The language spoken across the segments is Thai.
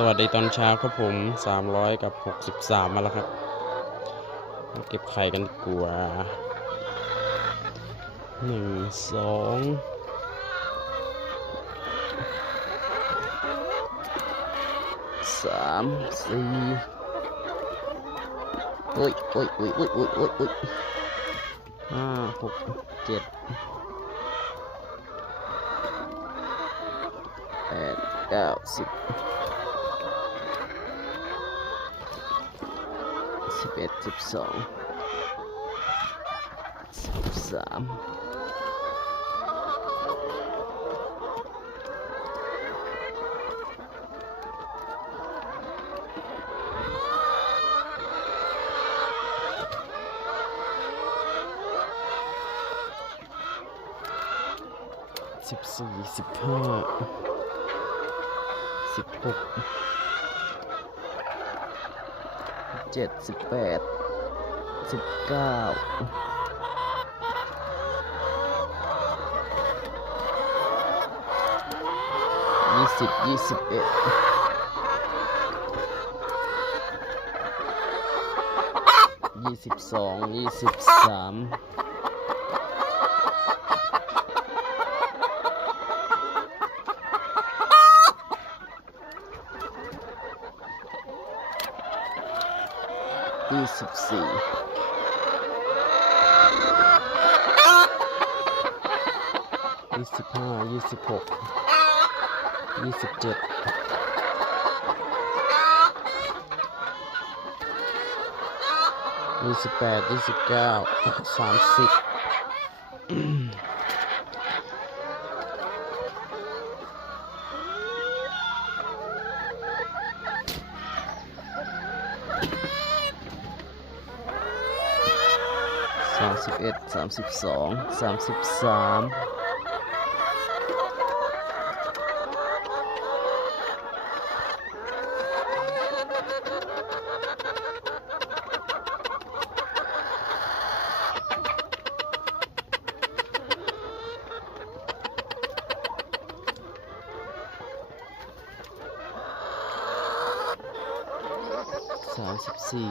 สวัสดีตอนเช้าครับผมสามร้อยกับหกสิบสามมาแล้วครับมาเก็บไข่กันดีกว่าหนึ่งสองสามสี่โอ้ยโอ้ยโอ้ยโอ้ยโอ้ยโอ้ยโอ้ยห้าหกเจ็ดแปดเก้าสิบ สิบเอ็ดสิบสองสิบสามสิบสี่สิบห้าสิบหก เจ็ดสิบแปดสิบเก้ายี่สิบยี่สิบเอ็ดยี่สิบสองยี่สิบสาม ยี่สิบสี่ยี่สิบห้ายี่สิบหกยี่สิบเจ็ดยี่สิบแปดยี่สิบเก้าสามสิบ สามสิบเอ็ดสามสิบสองสามสิบสามสามสิบสี่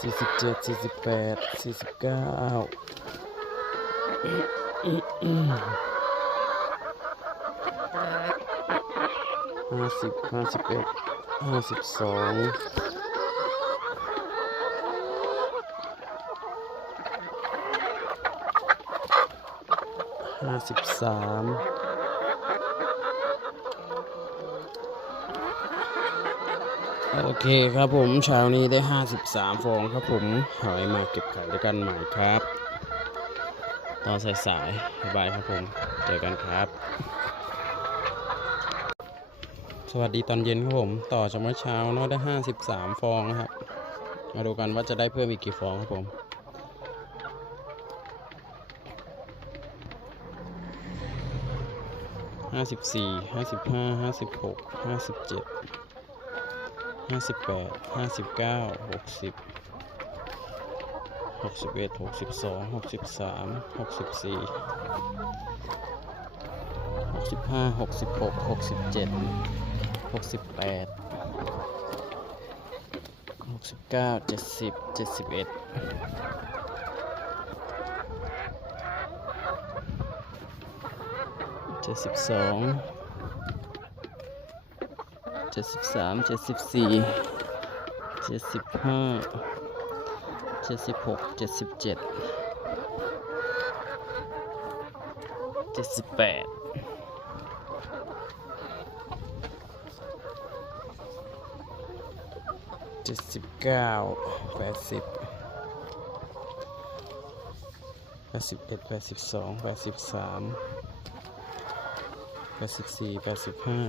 สี่สิบเจ็ดสี่สิบแปดสี่สิบเก้าห้าสิบห้าสิบเอ็ดห้าสิบสองห้าสิบสาม โอเคครับผมเช้านี้ได้ 53 ฟองครับผมหอยมาเก็บไข่ด้วยกันใหม่ครับ ตอนสายๆบายบายครับผมเจอกันครับ สวัสดีตอนเย็นครับผม ต่อจากเมื่อเช้าเนาะได้ 53 ฟองนะครับ มาดูกันว่าจะได้เพิ่มอีกกี่ฟองครับผมห้าสิบสี่ห้าสิบห้าห้าสิบหกห้าสิบเจ็ด ห้าสิบแปดห้าสิบเก้าหกสิบหกสิบเอ็ดหกสิบสองหกสิบสามหกสิบสี่หกสิบห้าหกสิบหกหกสิบเจ็ดหกสิบแปดหกสิบเก้าเจ็ดสิบเจ็ดสิบเอ็ดเจ็ดสิบสอง จ็ดสิบสามเจ็ดสิบสี่เจ็ดสิบห้าเจ็ดสิบหกเจ็ดสิบเจ็ดเจ็ดสิบแปดเจ็ดสิบเก้าแปดสิบแปดสิบเอ็ดแปดสิบสองแปดสิบสามแปดสิบสี่แปดสิบห้า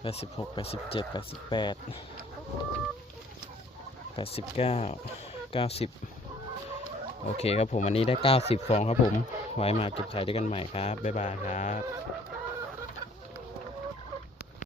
แปดสิบหกแปดสิบเจ็ดแปดสิบแปดแปดสิบเก้าเก้าสิบโอเคครับผมวันนี้ได้เก้าสิบฟองครับผม ไว้มาเก็บไข่ด้วยกันใหม่ครับ บ๊ายบายครับ